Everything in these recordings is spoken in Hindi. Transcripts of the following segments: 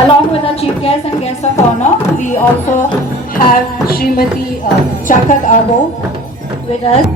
Along with our chief guests and guests of honor, we also have Srimati Chakak Abo with us.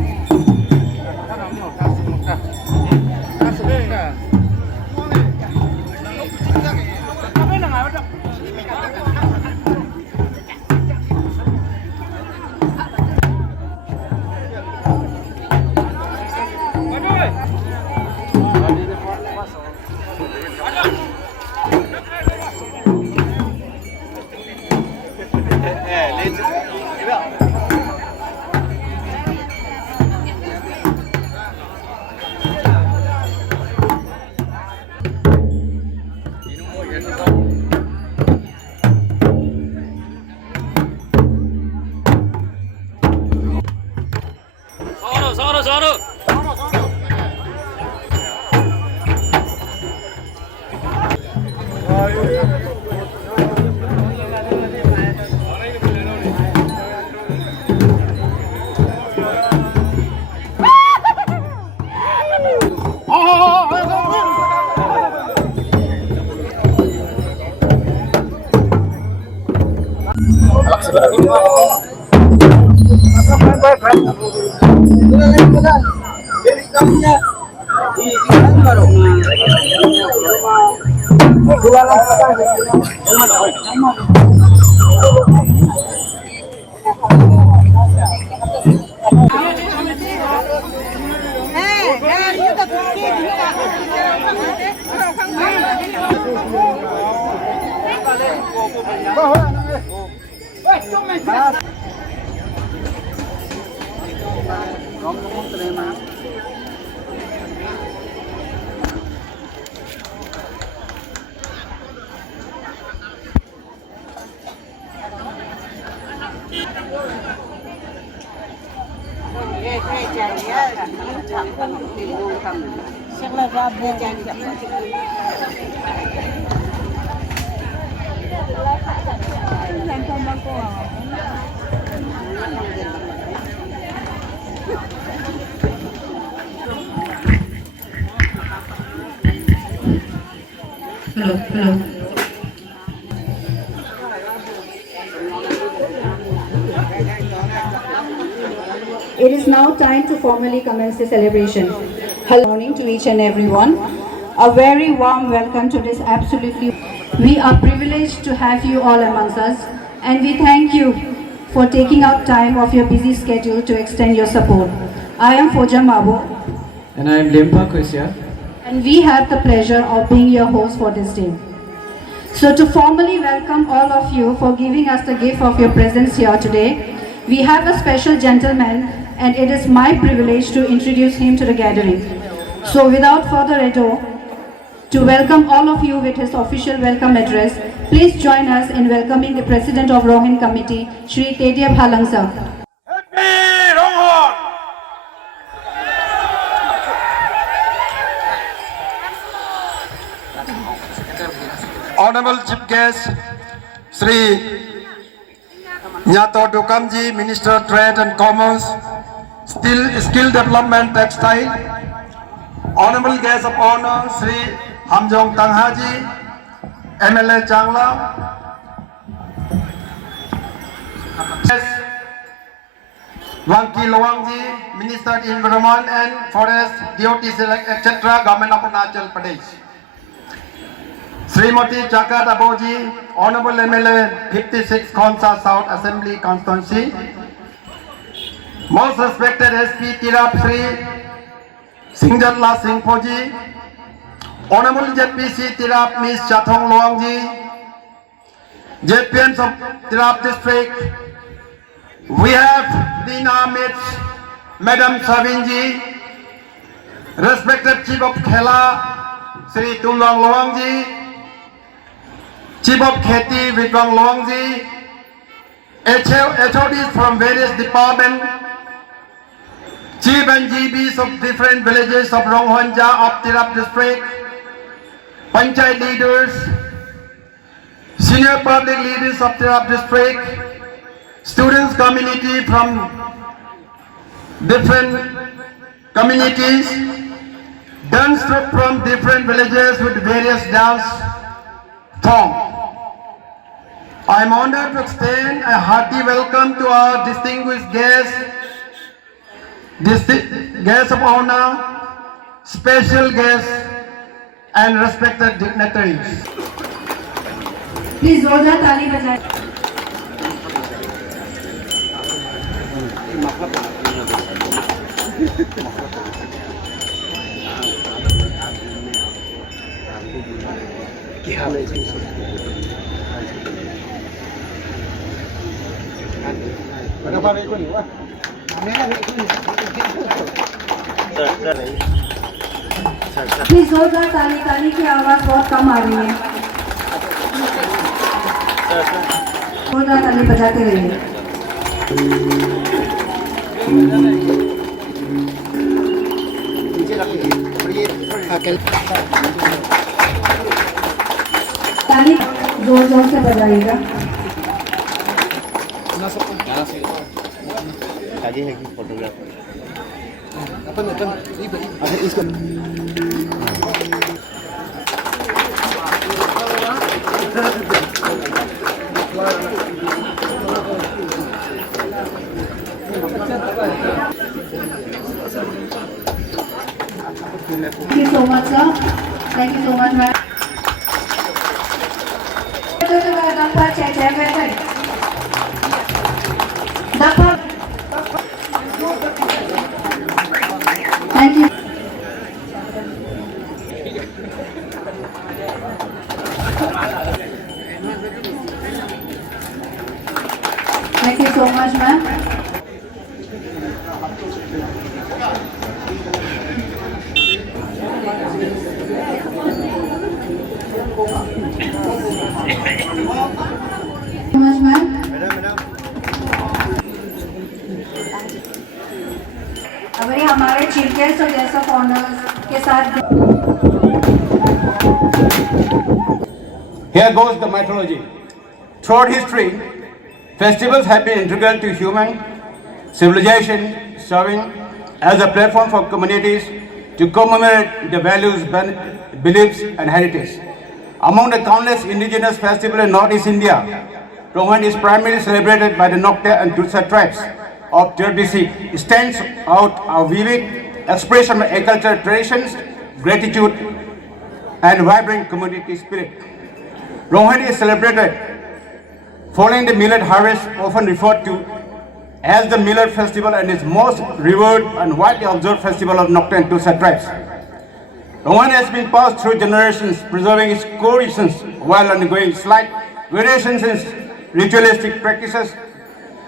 Hello. It is now time to formally commence the celebration. Hello morning to each and everyone. A very warm welcome to this absolutely. We are privileged to have you all amongst us, and we thank you for taking out time of your busy schedule to extend your support. I am Foja Mabo. And I am Limpa Krisya. And we have the pleasure of being your host for this day. So to formally welcome all of you for giving us the gift of your presence here today, we have a special gentleman, and it is my privilege to introduce him to the gathering. So without further ado, to welcome all of you with his official welcome address. Please join us in welcoming the President of Rohin Committee, Shri Tedia Bhalangsa. Happy Ronghon! Honorable Chief Guest, Sri Nyato Dukamji, Minister of Trade and Commerce, Skill Development Textile, Honorable Guest of Honor, Sri Hamjong Tanghaji, MLA Changla, Wangki Lawangji, Minister of Environment and Forest, DOT Select, etc., Government of Arunachal Pradesh. Srimati Chakat Aboji, Honorable MLA, 56 Khonsa South Assembly Constituency. Most respected SP Tirap Sri Singjatla Singh Phoji, Honorable JPC Tirap Miss Chathong Loangji, JPMs of Tirap District. We have in our midst Madam Savinji, respected Chief of Khela Sri Tumlong Loangji, Chief of Kheti Vitwang Loangji, HODs from various departments, Chief and GBs of different villages of Ronghonja of Tirap District, Panchayat leaders, senior public leaders of Tirap District, students community from different communities, dance troupe from different villages with various dance forms. I am honored to extend a hearty welcome to our distinguished guests, guests of honor, special guests, and respected dignitaries. Please जोरदार ताली बजाएं. प्लीज जोरदार ताली की आवाज बहुत कम आ रही है. जोरदार ताली बजाते रहिए. ताली जोर जोर से बजाइएगा. आगे है कि फोटोग्राफर इसको Thank you so much, sir. Thank you so much, ma'am. Thank you. Thank you so much, ma'am. So much, ma'am. अगर ये हमारे चीफ गेस्ट और गेस्ट ऑफ ऑनर्स के साथ. Here goes the mythology. Throughout history, festivals have been integral to human civilization, serving as a platform for communities to commemorate the values, beliefs, and heritage. Among the countless indigenous festivals in Northeast India, Rohan is primarily celebrated by the Nokta and Tutsa tribes of Tirbisi. It stands out a vivid expression of agricultural traditions, gratitude, and vibrant community spirit. Rohan is celebrated following the millet harvest, often referred to as the Millet Festival, and is most revered and widely observed festival of Nokta and Tutsa tribes. Rohan has been passed through generations, preserving its core essence while undergoing slight variations in ritualistic practices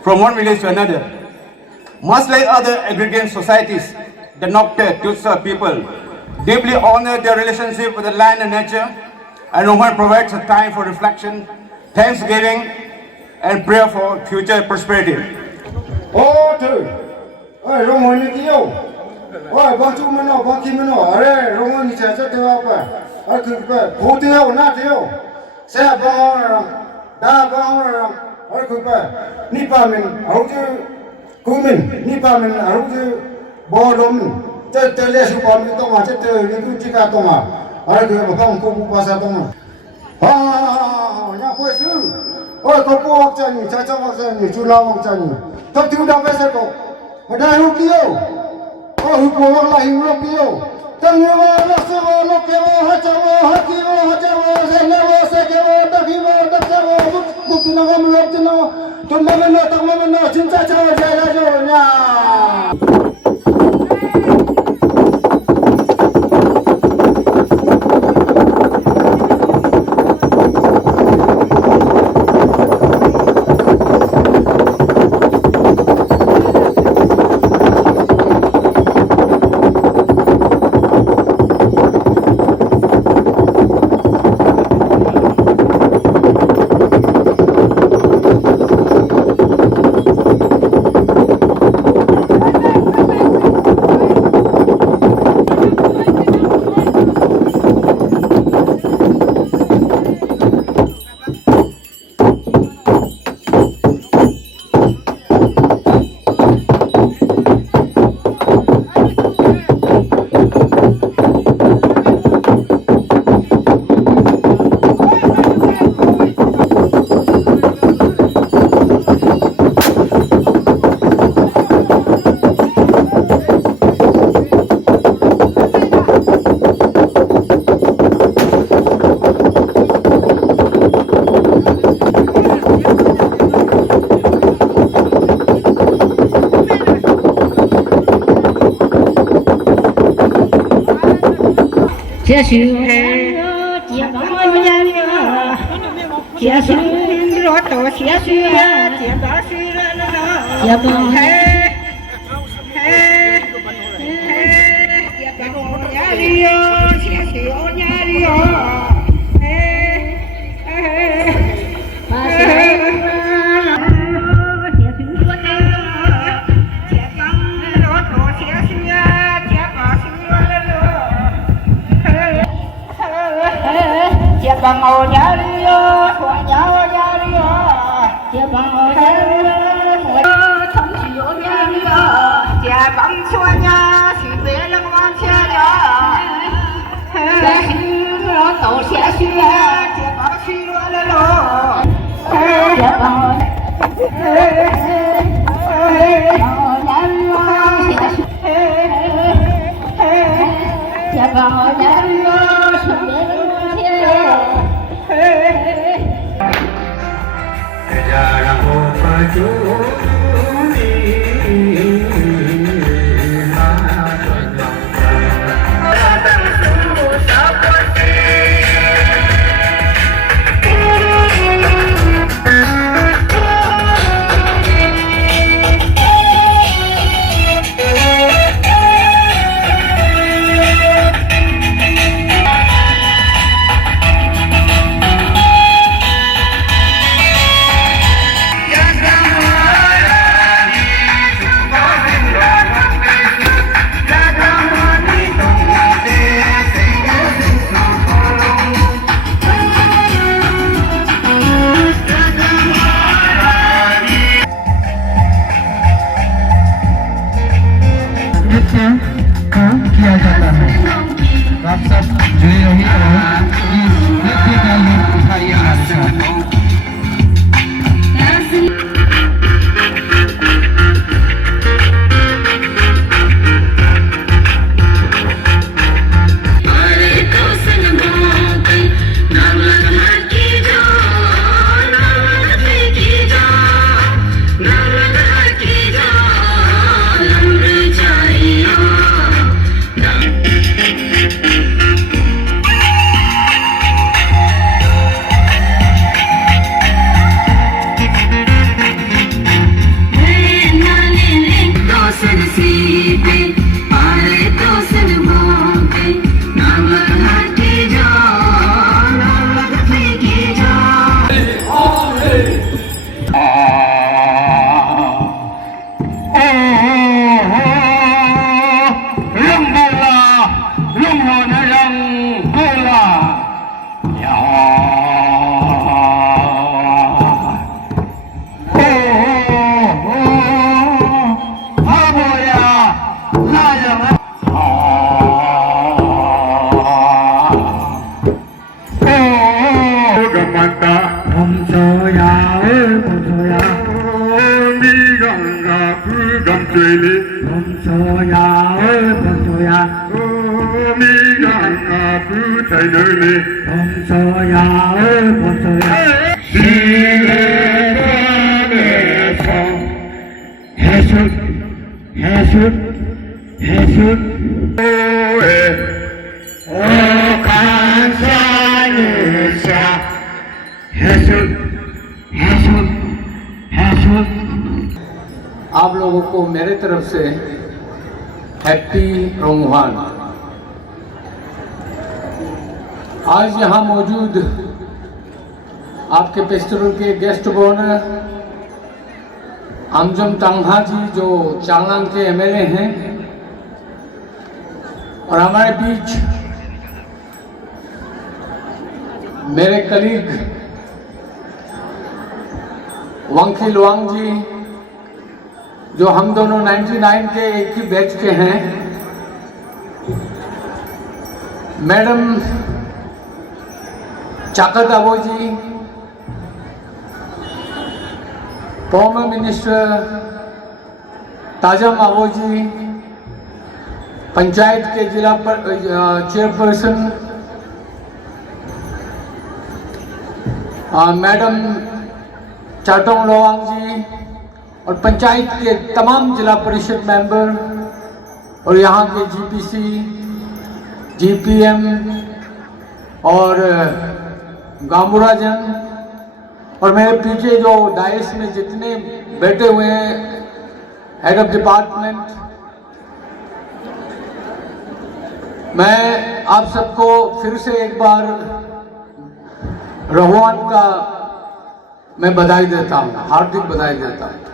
from one village to another. Much like other agrarian societies, the Nokta Tutsa people deeply honor their relationship with the land and nature, and often provides a time for reflection, thanksgiving, and prayer for future prosperity. Oh, dude. Oh, Roman, you. Oh, what you know, what you know. Are Roman is a set up. I could put you, not you. Say about that, I could buy. Nipamin, how do you Kumin, Nipamin, how do you boredom? The less you want to watch it, you take out Toma. I do have a pound of Pasatoma. Ah, now, where's you? Oh, Coco of Johnny, Chacha was Johnny, Chula of Johnny. Talk to the vessel. But I hope you. Oh, who go like him, look you. Tell you what, look you, Hachavo, Hachavo, and never second, the people, the devil, look to the woman up to know. To Mama, not a woman, not in Chacha, Jaya. Chia sư chia bao nhiêu nữa chia sư rót tổ chia sư chia bao sư chia bao he chia bao nhà riêng chia sư nhà riêng bằng ngô nhà đi thua nhà đi chia bằng ngô nhà đi thấm chiều nhà đi chia bằng xua nhà chỉ về lăng quan chia đi chia tổ chia chia bằng chia lô chia bằng nhà đi chia bằng nhà đi किया जाता है। आप सब जुड़े रहिए और इस नृत्य का लुत्फ उठाइए हमारे साथ। Nasibe, are to ganga pu gam chui li bom so ya bom so ya mi ganga pu thai nu li bom so ya bom so ya si le ne so hesut hesut hesut o kan sa nu sa hesut hesut hesut। आप लोगों को मेरे तरफ से हैप्पी रमजान। आज यहाँ मौजूद आपके फेस्टिवल के गेस्ट बोनर अमजम टांगहा जी जो चांगलांग के एमएलए हैं और हमारे बीच मेरे कलीग वांगखी लोवांग जी जो हम दोनों 99 के एक ही बैच के हैं, मैडम चाकत अबो जी, फॉर्मर मिनिस्टर ताजम अबो जी, पंचायत के जिला चेयरपर्सन मैडम चाटोंग लोवांग जी और पंचायत के तमाम जिला परिषद मेंबर और यहाँ के जीपीसी, जीपीएम और गामुरा जन और मेरे पीछे जो डाइस में जितने बैठे हुए हैं हेड ऑफ डिपार्टमेंट, मैं आप सबको फिर से एक बार रमजान का मैं बधाई देता हूँ, हार्दिक बधाई देता हूँ।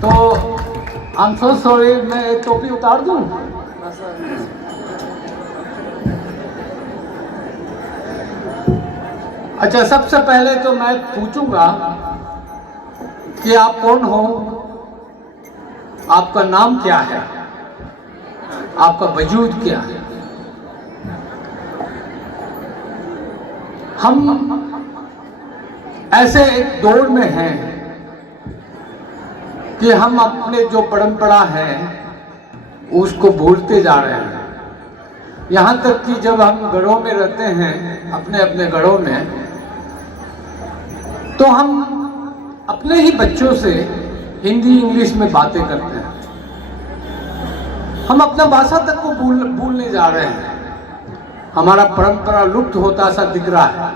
तो आई एम सो सॉरी, मैं एक टोपी उतार दूँ? अच्छा, सबसे पहले तो मैं पूछूंगा कि आप कौन हो, आपका नाम क्या है, आपका वजूद क्या है। हम ऐसे एक दौर में हैं कि हम अपने जो परंपरा है उसको भूलते जा रहे हैं। यहाँ तक कि जब हम घरों में रहते हैं, अपने अपने घरों में, तो हम अपने ही बच्चों से हिंदी इंग्लिश में बातें करते हैं। हम अपना भाषा तक को भूलने जा रहे हैं। हमारा परंपरा लुप्त होता सा दिख रहा है।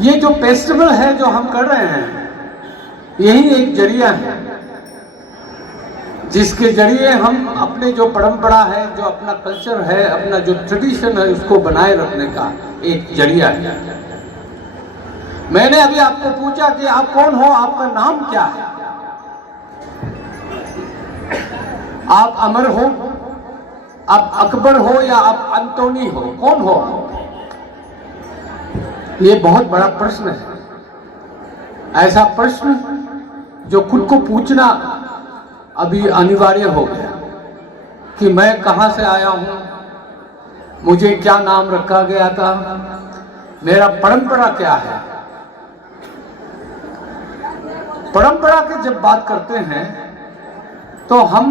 ये जो फेस्टिवल है जो हम कर रहे हैं, यही एक जरिया है जिसके जरिए हम अपने जो परंपरा है, जो अपना कल्चर है, अपना जो ट्रेडिशन है, उसको बनाए रखने का एक जरिया है। मैंने अभी आपको पूछा कि आप कौन हो, आपका नाम क्या है, आप अमर हो, आप अकबर हो या आप अंतोनी हो, कौन हो आप? ये बहुत बड़ा प्रश्न है। ऐसा प्रश्न जो खुद को पूछना अभी अनिवार्य हो गया कि मैं कहां से आया हूं, मुझे क्या नाम रखा गया था, मेरा परंपरा क्या है। परंपरा की जब बात करते हैं तो हम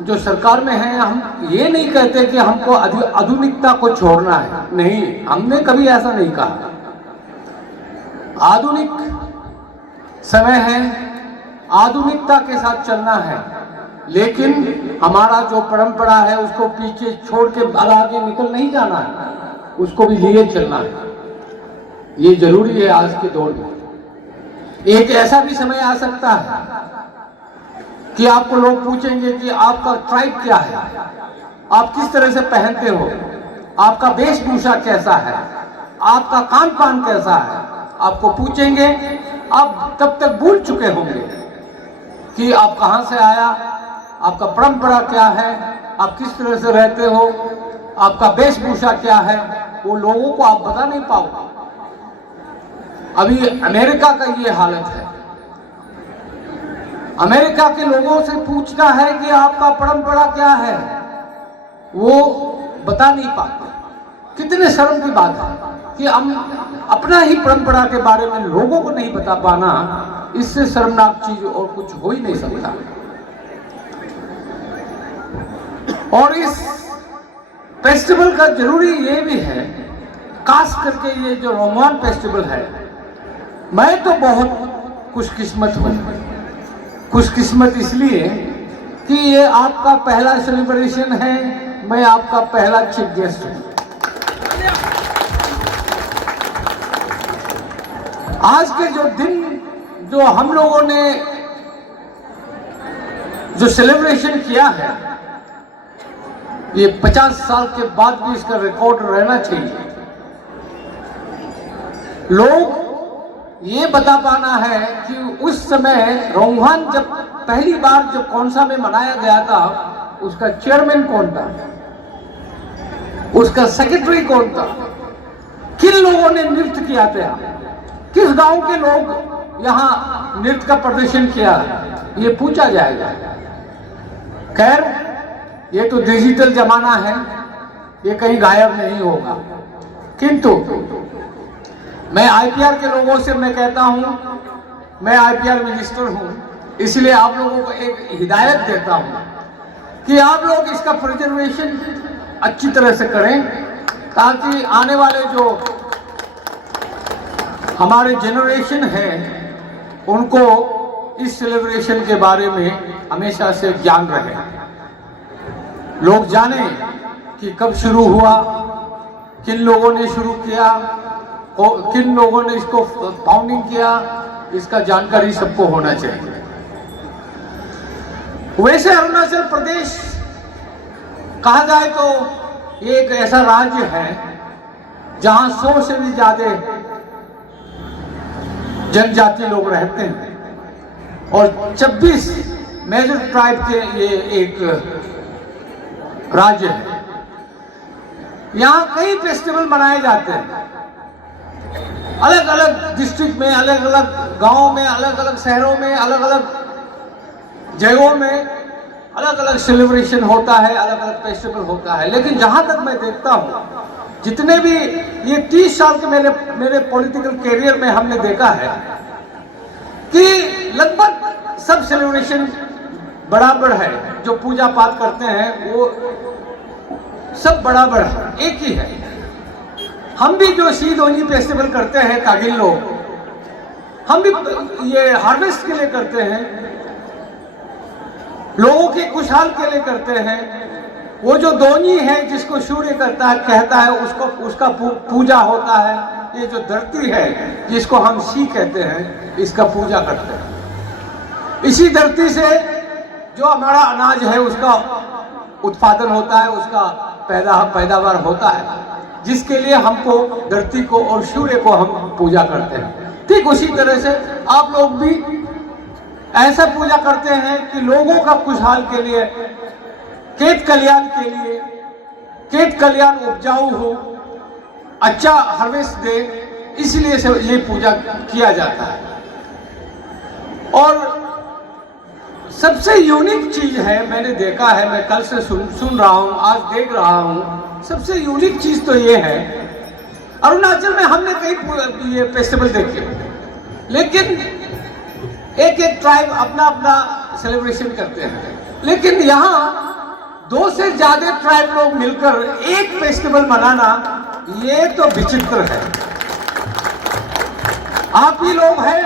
जो सरकार में हैं, हम ये नहीं कहते कि हमको आधुनिकता को छोड़ना है। नहीं, हमने कभी ऐसा नहीं कहा। आधुनिक समय है, आधुनिकता के साथ चलना है, लेकिन हमारा जो परंपरा है उसको पीछे छोड़ के आगे निकल नहीं जाना है, उसको भी लिए चलना है। ये जरूरी है आज के दौर में। एक ऐसा भी समय आ सकता है कि आपको लोग पूछेंगे कि आपका ट्राइब क्या है, आप किस तरह से पहनते हो, आपका वेशभूषा कैसा है, आपका खान पान कैसा है, आपको पूछेंगे। आप तब तक भूल चुके होंगे कि आप कहां से आया, आपका परंपरा क्या है, आप किस तरह से रहते हो, आपका वेशभूषा क्या है, वो लोगों को आप बता नहीं पाओगे। अभी अमेरिका का ये हालत है। अमेरिका के लोगों से पूछना है कि आपका परंपरा क्या है, वो बता नहीं पाते। कितने शर्म की बात है कि हम अपना ही परंपरा के बारे में लोगों को नहीं बता पाना, इससे शर्मनाक चीज और कुछ हो ही नहीं सकता। और इस फेस्टिवल का जरूरी ये भी है, खास करके ये जो रोमान फेस्टिवल है, मैं तो बहुत खुशकिस्मत हूँ। खुशकिस्मत इसलिए कि ये आपका पहला सेलिब्रेशन है, मैं आपका पहला चीफ गेस्ट हूँ। आज के जो दिन जो हम लोगों ने जो सेलिब्रेशन किया है, ये 50 साल के बाद भी इसका रिकॉर्ड रहना चाहिए। लोग ये बता पाना है कि उस समय रोंगहान जब पहली बार जब कौनसा में मनाया गया था, उसका चेयरमैन कौन था, उसका सेक्रेटरी कौन था, किन लोगों ने नृत्य किया था, किस गांव के लोग यहाँ नृत्य का प्रदर्शन किया, ये पूछा जाएगा। खैर, ये तो डिजिटल जमाना है, ये कहीं गायब नहीं होगा। किंतु मैं आईपीआर के लोगों से मैं कहता हूं, मैं आईपीआर मिनिस्टर हूं, इसलिए आप लोगों को एक हिदायत देता हूं कि आप लोग इसका प्रिजर्वेशन अच्छी तरह से करें, ताकि आने वाले जो हमारे जेनरेशन है उनको इस सेलिब्रेशन के बारे में हमेशा से ज्ञान रहे, लोग जाने कि कब शुरू हुआ, किन लोगों ने शुरू किया, किन लोगों ने इसको फाउंडिंग किया, इसका जानकारी सबको होना चाहिए। वैसे अरुणाचल प्रदेश कहा जाए तो एक ऐसा राज्य है जहां 100 से भी ज्यादा जनजाति लोग रहते हैं और 26 मेजर ट्राइब के ये एक राज्य है। यहाँ कई फेस्टिवल मनाए जाते हैं, अलग अलग डिस्ट्रिक्ट में, अलग अलग गांव में, अलग अलग शहरों में, अलग अलग जगहों में अलग अलग सेलिब्रेशन होता है, अलग अलग फेस्टिवल होता है। लेकिन जहां तक मैं देखता हूं, जितने भी ये 30 साल के मेरे पॉलिटिकल कैरियर में हमने देखा है कि लगभग सब सेलिब्रेशन बराबर है। जो पूजा पाठ करते हैं वो सब बराबर है, एक ही है। हम भी जो सीधोनी फेस्टिवल करते हैं कागिल लोग, हम भी ये हार्वेस्ट के लिए करते हैं, लोगों के खुशहाल के लिए करते हैं। वो जो दोनी है जिसको सूर्य कहता है उसका पूजा होता है। ये जो धरती है जिसको हम सी कहते हैं, इसका पूजा करते हैं। इसी धरती से जो हमारा अनाज है उसका उत्पादन होता है, उसका पैदावार होता है, जिसके लिए हमको धरती को और सूर्य को हम पूजा करते हैं। ठीक उसी तरह से आप लोग भी ऐसा पूजा करते हैं कि लोगों का खुशहाल के लिए, खेत कल्याण के लिए, खेत कल्याण उपजाऊ हो, अच्छा हार्वेस्ट दे, इसलिए से ये पूजा किया जाता है। और सबसे यूनिक चीज है, मैंने देखा है, मैं कल से सुन रहा हूं, आज देख रहा हूं, सबसे यूनिक चीज तो ये है, अरुणाचल में हमने कई ये फेस्टिवल देखे, लेकिन एक एक ट्राइब अपना अपना सेलिब्रेशन करते हैं। लेकिन यहाँ 2 से ज्यादा ट्राइब लोग मिलकर एक फेस्टिवल मनाना, ये तो विचित्र है। आप ही लोग हैं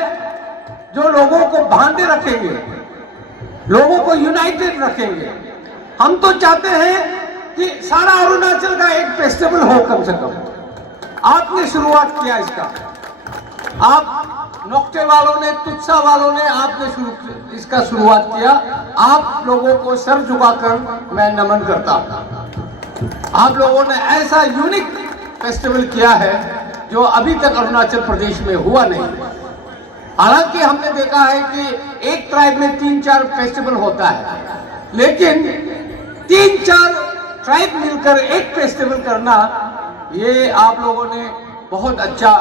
जो लोगों को बांधे रखेंगे, लोगों को यूनाइटेड रखेंगे। हम तो चाहते हैं कि सारा अरुणाचल का एक फेस्टिवल हो कम से कम। आपने शुरुआत किया इसका, आप नोक्टे वालों ने, तुत्सा वालों ने आपने इसका शुरुआत किया। आप लोगों को सर झुकाकर मैं नमन करता हूं। आप लोगों ने ऐसा यूनिक फेस्टिवल किया है जो अभी तक अरुणाचल प्रदेश में हुआ नहीं। हालांकि हमने देखा है कि एक ट्राइब में 3-4 फेस्टिवल होता है, लेकिन 3-4 ट्राइब मिलकर एक फेस्टिवल करना, ये आप लोगों ने बहुत अच्छा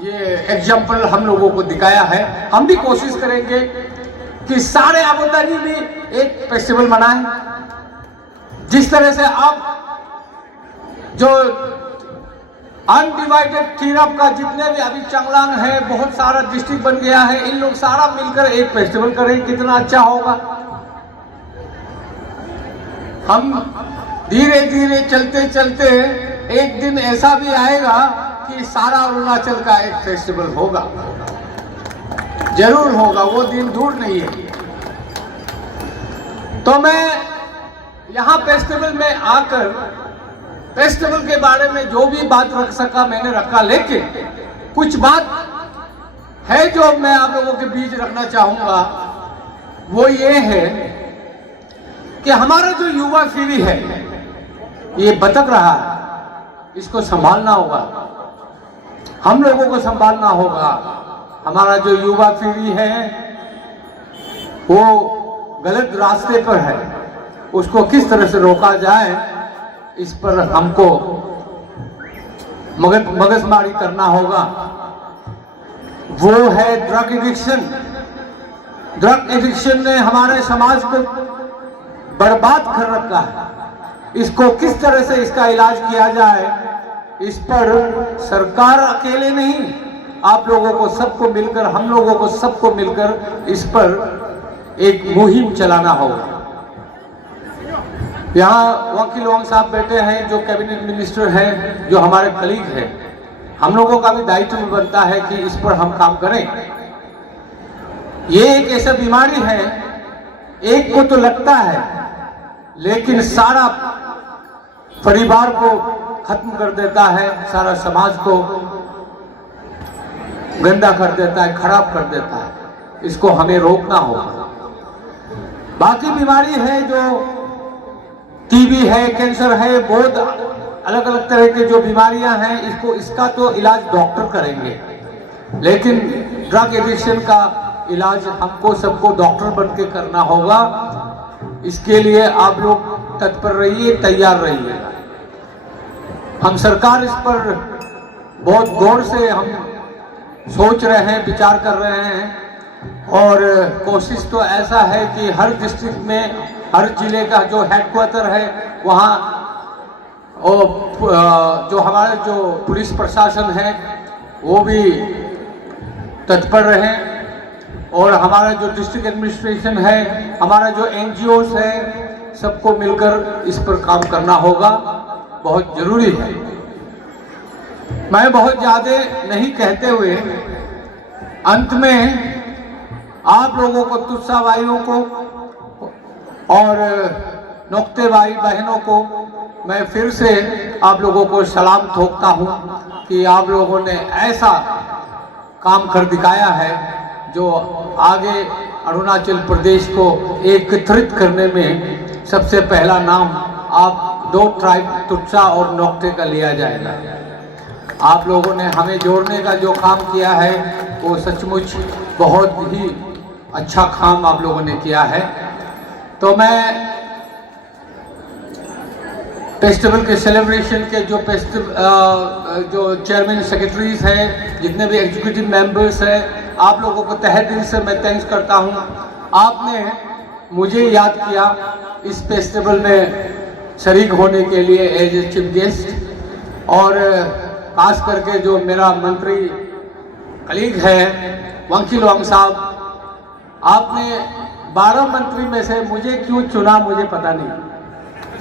ये एग्जाम्पल हम लोगों को दिखाया है। हम भी कोशिश करेंगे कि सारे आबोतानी भी एक फेस्टिवल मनाएं। जिस तरह से आप जो अनडिवाइडेड तीरप का जितने भी अभी चंगलांग है, बहुत सारा डिस्ट्रिक्ट बन गया है, इन लोग सारा मिलकर एक फेस्टिवल करें, कितना अच्छा होगा। हम धीरे धीरे चलते चलते एक दिन ऐसा भी आएगा कि सारा अरुणाचल का एक फेस्टिवल होगा, जरूर होगा, वो दिन दूर नहीं है। तो मैं यहाँ फेस्टिवल में आकर फेस्टिवल के बारे में जो भी बात रख सका मैंने रखा, लेकिन कुछ बात है जो मैं आप लोगों के बीच रखना चाहूंगा। वो ये है कि हमारा जो युवा पीढ़ी है ये भटक रहा है, इसको संभालना होगा, हम लोगों को संभालना होगा। हमारा जो युवा पीढ़ी है वो गलत रास्ते पर है, उसको किस तरह से रोका जाए इस पर हमको मगजमारी करना होगा। वो है ड्रग एडिक्शन। ड्रग एडिक्शन ने हमारे समाज को बर्बाद कर रखा है। इसको किस तरह से इसका इलाज किया जाए, इस पर सरकार अकेले नहीं, आप लोगों को सबको मिलकर, हम लोगों को सबको मिलकर इस पर एक मुहिम चलाना होगा। यहाँ वकील वांग साहब बैठे हैं जो कैबिनेट मिनिस्टर हैं, जो हमारे कलीग हैं, हम लोगों का भी दायित्व बनता है कि इस पर हम काम करें। ये एक ऐसा बीमारी है, एक को तो लगता है लेकिन सारा परिवार को खत्म कर देता है, सारा समाज को गंदा कर देता है, खराब कर देता है। इसको हमें रोकना होगा। बाकी बीमारी है जो टीबी है, कैंसर है, बहुत अलग अलग तरह के जो बीमारियां हैं, इसका तो इलाज डॉक्टर करेंगे, लेकिन ड्रग एडिक्शन का इलाज हमको सबको डॉक्टर बन के करना होगा। इसके लिए आप लोग तत्पर रहिए, तैयार रहिए। हम सरकार इस पर बहुत गौर से हम सोच रहे हैं, विचार कर रहे हैं, और कोशिश तो ऐसा है कि हर डिस्ट्रिक्ट में, हर जिले का जो हेडक्वार्टर है वहाँ जो हमारा जो पुलिस प्रशासन है वो भी तत्पर रहे, और हमारा जो डिस्ट्रिक्ट एडमिनिस्ट्रेशन है, हमारा जो NGOs है, सबको मिलकर इस पर काम करना होगा, बहुत जरूरी है। मैं बहुत ज़्यादा नहीं कहते हुए अंत में आप लोगों को, तुस्सा भाइयों को और नोक्ते भाई बहनों को मैं फिर से आप लोगों को सलाम ठोकता हूँ कि आप लोगों ने ऐसा काम कर दिखाया है जो आगे अरुणाचल प्रदेश को एकत्रित करने में सबसे पहला नाम आप दो ट्राइब तुत्सा और नोक्ते का लिया जाएगा। आप लोगों ने हमें जोड़ने का जो काम किया है वो सचमुच बहुत ही अच्छा काम आप लोगों ने किया है। तो मैं फेस्टिवल के सेलिब्रेशन के जो चेयरमैन सेक्रेटरीज हैं, जितने भी एग्जीक्यूटिव मेंबर्स हैं, आप लोगों को तहे दिल से मैं थैंक्स करता हूं। आपने मुझे याद किया इस फेस्टिवल में शरीक होने के लिए एज ए चीफ गेस्ट, और खास करके जो मेरा मंत्री कलीग है वकील वांग साहब, आपने 12 मंत्री में से मुझे क्यों चुना मुझे पता नहीं,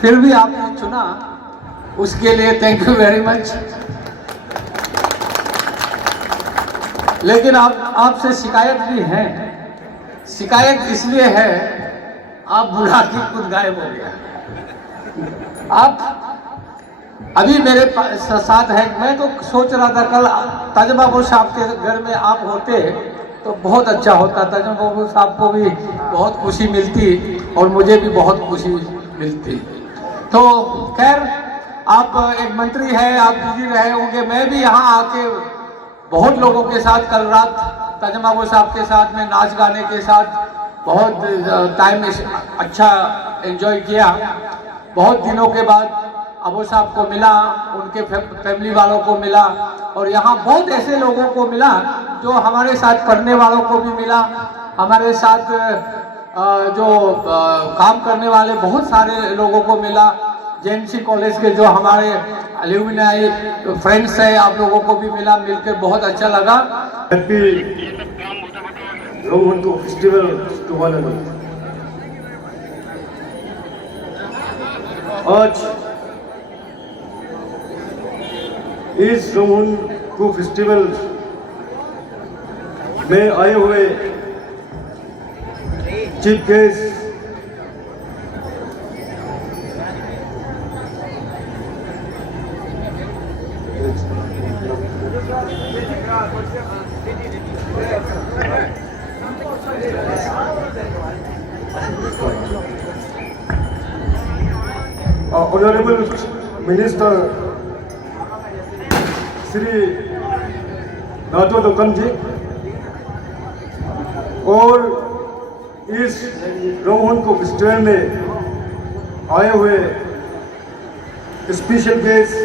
फिर भी आपने चुना, उसके लिए थैंक यू वेरी मच। लेकिन आपसे शिकायत भी है। शिकायत इसलिए है, आप बुला के खुद गायब हो गया। आप अभी मेरे साथ है, मैं तो सोच रहा था कल ताजा बाबू साहब के घर में आप होते तो बहुत अच्छा होता। ताजा बाबू साहब को भी बहुत खुशी मिलती और मुझे भी बहुत खुशी मिलती। तो खैर, आप एक मंत्री है, आप बिजी रहे होंगे। मैं भी यहाँ आके बहुत लोगों के साथ कल रात ताजा बाबू साहब के साथ में नाच गाने के साथ बहुत टाइम अच्छा एंजॉय किया। बहुत दिनों के बाद अबू साहब को मिला, उनके फैमिली वालों को मिला, और यहाँ बहुत ऐसे लोगों को मिला जो हमारे साथ पढ़ने वालों को भी मिला, हमारे साथ जो काम करने वाले बहुत सारे लोगों को मिला, जेएनसी कॉलेज के जो हमारे एल्यूमिनाई फ्रेंड्स हैं, आप लोगों को भी मिलकर बहुत अच्छा लगा। Happy Rohan festival to one and all. आज इस रोहन को फेस्टिवल में आए हुए chief guest honourable minister Shri Raju Dukam ji और इस रोहन को फेस्टिवल में आए हुए स्पेशल गेस्ट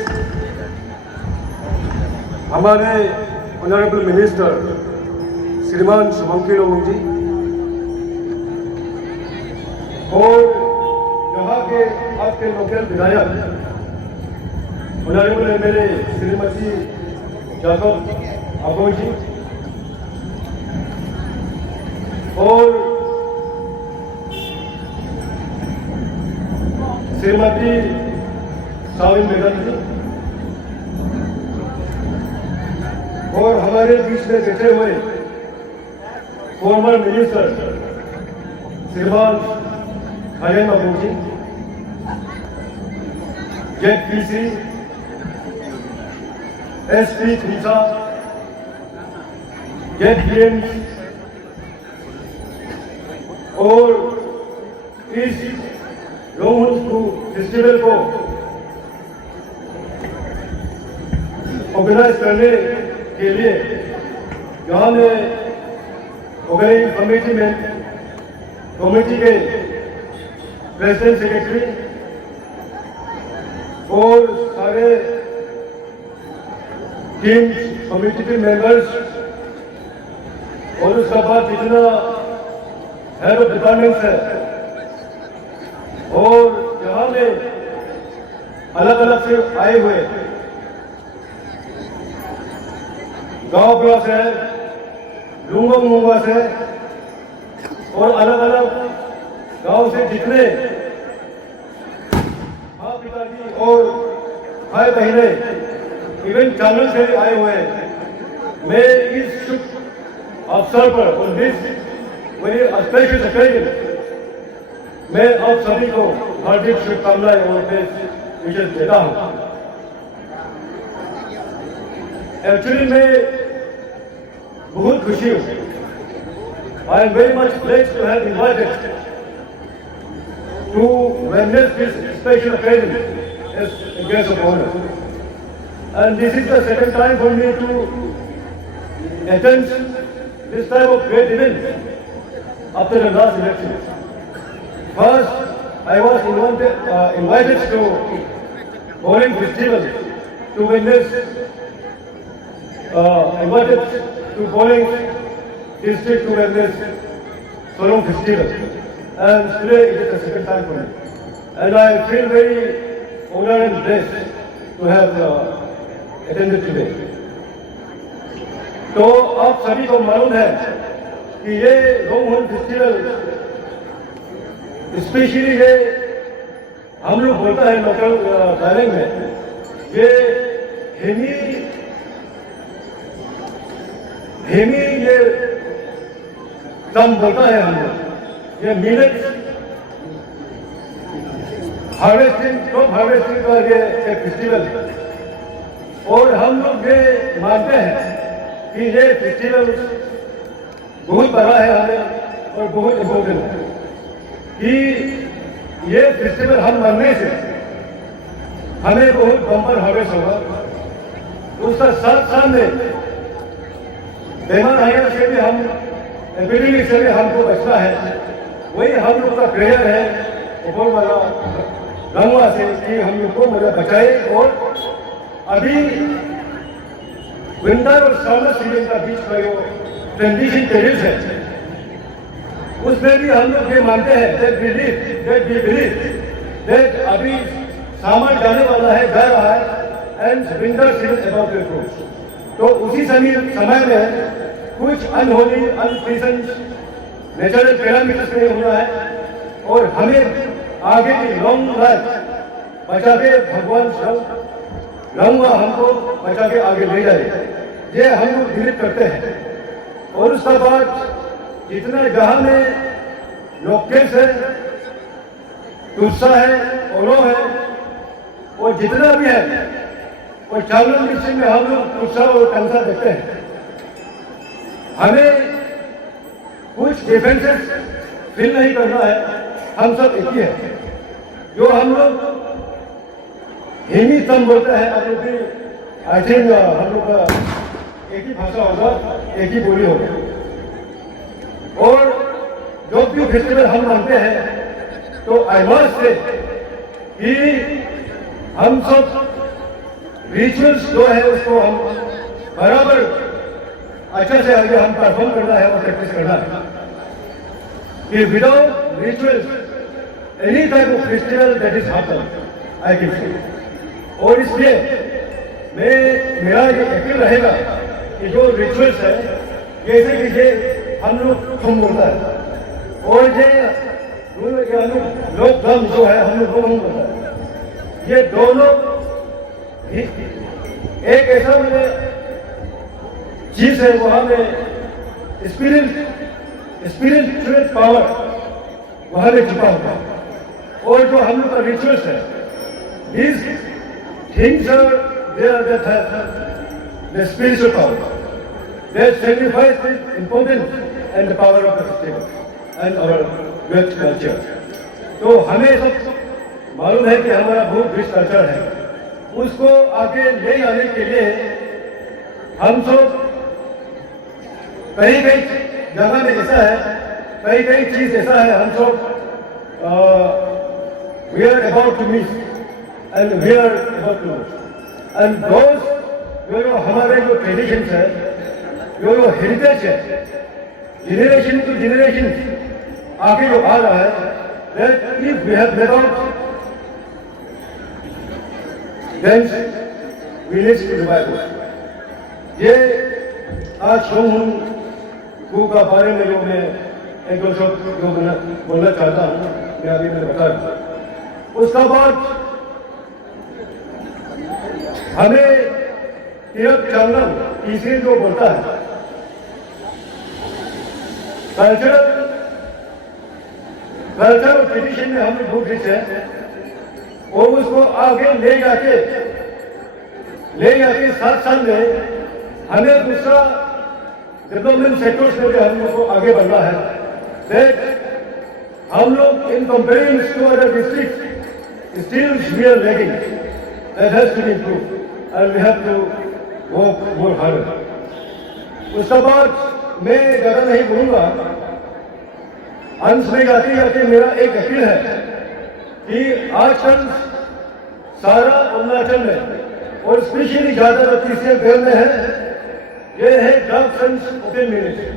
हमारे ऑनरेबल मिनिस्टर श्रीमान शुभंकर लोग जी और यहाँ के आपके लोकल विधायक ऑनरेबल एमएलए श्रीमती जाकब आबो जी और श्रीमती साविन बेगम जी और हमारे बीच में बैठे हुए फॉर्मर मिनिस्टर श्रीमान हरेम अबू जी, जेडपीसी एसपी खीसा, जेडपीएम और इस रोहन फेस्टिवल को ऑर्गेनाइज करने के लिए यहाँ में ऑर्गेनाइजिंग कमेटी के प्रेसिडेंट सेक्रेटरी और सारे टीम कमेटी के मेंबर्स और उसके बाद जितना हेड ऑफ डिपार्टमेंट्स है और यहाँ में अलग अलग से आए हुए गांव गांव से लूंगा मुंगा से और अलग अलग गांव से जितने माँ पिताजी और भाई बहने इवन चैनल से आए हुए हैं। मैं इस शुभ अवसर पर और मेरी स्पेशल ओकेजन मैं आप सभी को हार्दिक शुभकामनाएं और बेस्ट विशेष देता हूं। एक्चुअली मैं बहुत खुशी हूं। I am very much blessed to have invited to witness this special occasion as a guest of honor. And this is the second time for me to attend this type of great event after the last election. First, I was invited to Bowling Festival to witness, invited to Bowling District to witness Sorong Festival. And today it is the second time for me. And I feel very honored and blessed to have attended today. तो आप सभी को मालूम है कि ये रोहन फेस्टिवल स्पेशली ये हम लोग बोलता है लोकल डायलेक्ट में ये हेमी ये दम बोलता है हम लोग ये मिलेट हार्वेस्टिंग क्रॉप हार्वेस्टिंग का ये एक फेस्टिवल और हम लोग ये मानते हैं कि ये फेस्टिवल बहुत बड़ा है हमें और बहुत इम्पोर्टेंट है कि ये फेस्टिवल हम मानने से हमें बहुत बम्पर हार्वेस्ट होगा। उसका साथ साथ में बेमान आया से भी हम एपिडेमिक से भी हमको बचना है। वही हम लोग का प्रेयर है ऊपर वाला रंगवा से कि हम लोग को मजा बचाए। और अभी विंटर और समर सीजन का बीच में जो ट्रांजिशन पीरियड है उसमें भी हम लोग ये मानते हैं that we believe that अभी सामान जाने वाला है, जा रहा है, and winter season about to approach. तो उसी समय में कुछ अनहोली अनप्लीजेंट नेचुरल पैरामीटर्स में होना है और हमें आगे की लॉन्ग लाइफ बचा के भगवान रहूंगा हमको बचा के आगे ले जाए, ये हम लोग बिलीव करते हैं। और उसके बाद जितना जहां में लोकेश है, तुस्सा है, ओलो है, और जितना भी है और चावल मिक्सिंग में हम लोग तुस्सा और कंसा देखते हैं। हमें कुछ डिफरेंसेस फील नहीं करना है, हम सब एक ही है। जो हम लोग हिंदी तम बोलते हैं, आप लोग भी आई थिंक हम लोग का एक ही भाषा होगा, एक ही बोली होगा। और जो भी फेस्टिवल हम मानते हैं तो आई मस्ट से कि हम सब रिचुअल्स जो है उसको हम बराबर अच्छा से आगे हम परफॉर्म करना है और प्रैक्टिस करना है कि without rituals any type of festival that is happen I can say. और इसलिए मेरा ये यकीन रहेगा कि जो रिचुअल्स है जैसे कि ये हम लोग थम बोलता है और ये लोक धर्म जो है हम लोग रोम बोलता है, ये दोनों एक ऐसा मुझे चीज है वहां में स्पिरिचुअल पावर वहां में छुपा हुआ है। और जो हम लोग का रिचुअल्स है, these things are there that have the spiritual power that signifies the importance and the power of the festival and our great culture। तो हमें सब मालूम है कि हमारा बहुत रिच कल्चर है, उसको आगे ले आने के लिए हम सब कई जगह में ऐसा है, कई चीज ऐसा है, हम सब we are about to miss and we are about to lose and those जो हमारे जो ट्रेडिशंस है, जो हेरिटेज है, जनरेशन टू जनरेशन आगे जो आ रहा है, that if we have never then we need to revive it। ये आज सोहन को का बारे में जो मैं एक दो शब्द जो बोलना चाहता हूँ, मैं अभी मैंने बताया। उसका बाद हमें तीर्थ चांदन तीसरी जो बोलता है कल्चरल ट्रेडिशन में हम बहुत रिच है और उसको आगे ले जाके साथ में हमें दूसरा डेवलपमेंट सेक्टर्स में भी हम लोग को आगे बढ़ना है। दैट हम लोग in comparing to other district still we are lagging, that has to be improved and we have to work more harder. उसके बाद मैं ज़्यादा नहीं बोलूँगा, अंत में जाते मेरा एक अपील है कि आजकल सारा अरुणाचल में और स्पेशली ज़्यादा तीसरे घर में है, ये है ड्रग फ्रेंड्स ओपन मिनिस्ट्री।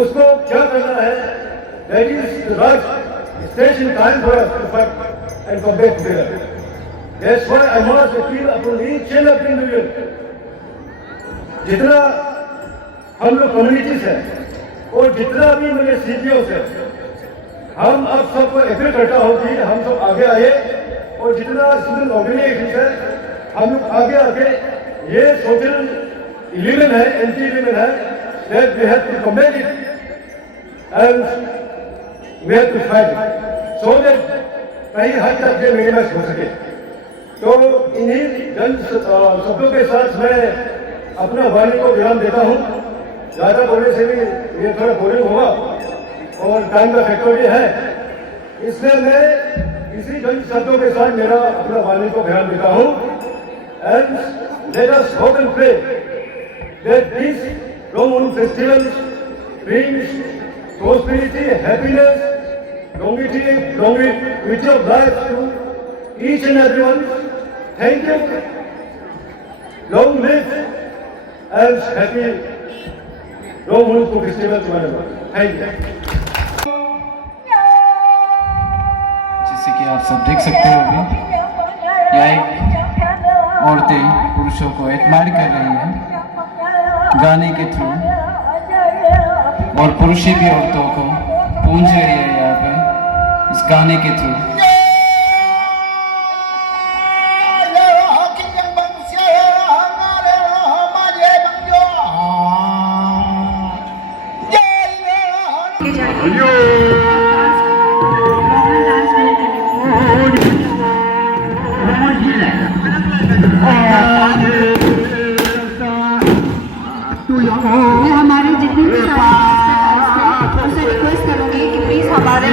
उसको क्या करना है, that is right station time for us to fight and come back together. That's why I must appeal upon each and every individual, जितना हम लोग कम्युनिटीज है और जितना भी मेरे सीपीओस है, हम अब सबको अपील करता हूँ कि हम सब आगे आए और जितना स्टूडेंट ऑर्गेनाइजेशन है हम लोग आगे ये सोशल एलिमेंट है, एंटी एलिमेंट है, that we have to combat it and we have to fight so that कहीं हद तक ये मिनिमाइज हो सके। तो इन्हीं जन शब्दों के साथ मैं अपना वाणी को विराम देता हूँ। ज़्यादा बोलने से भी ये थोड़ा बोरिंग होगा और टाइम का फैक्टर भी है, इसलिए मैं इसी जन शब्दों के साथ मेरा अपना वाणी को विराम देता हूँ। And let us hope and pray that this Roman festival brings prosperity, happiness, longevity of life to each and everyone. Thank you. Long live and happy Roman festival to everyone. Thank you. जैसे कि आप सब देख सकते हो अभी गायक औरतें पुरुषों को एडमायर कर रही हैं गाने के थ्रू, और पुरुष भी औरतों को पूंज रही है यहाँ पे इस गाने के थ्रू। मैं हमारे जितने भी उनसे रिक्वेस्ट करूंगी कि प्लीज हमारे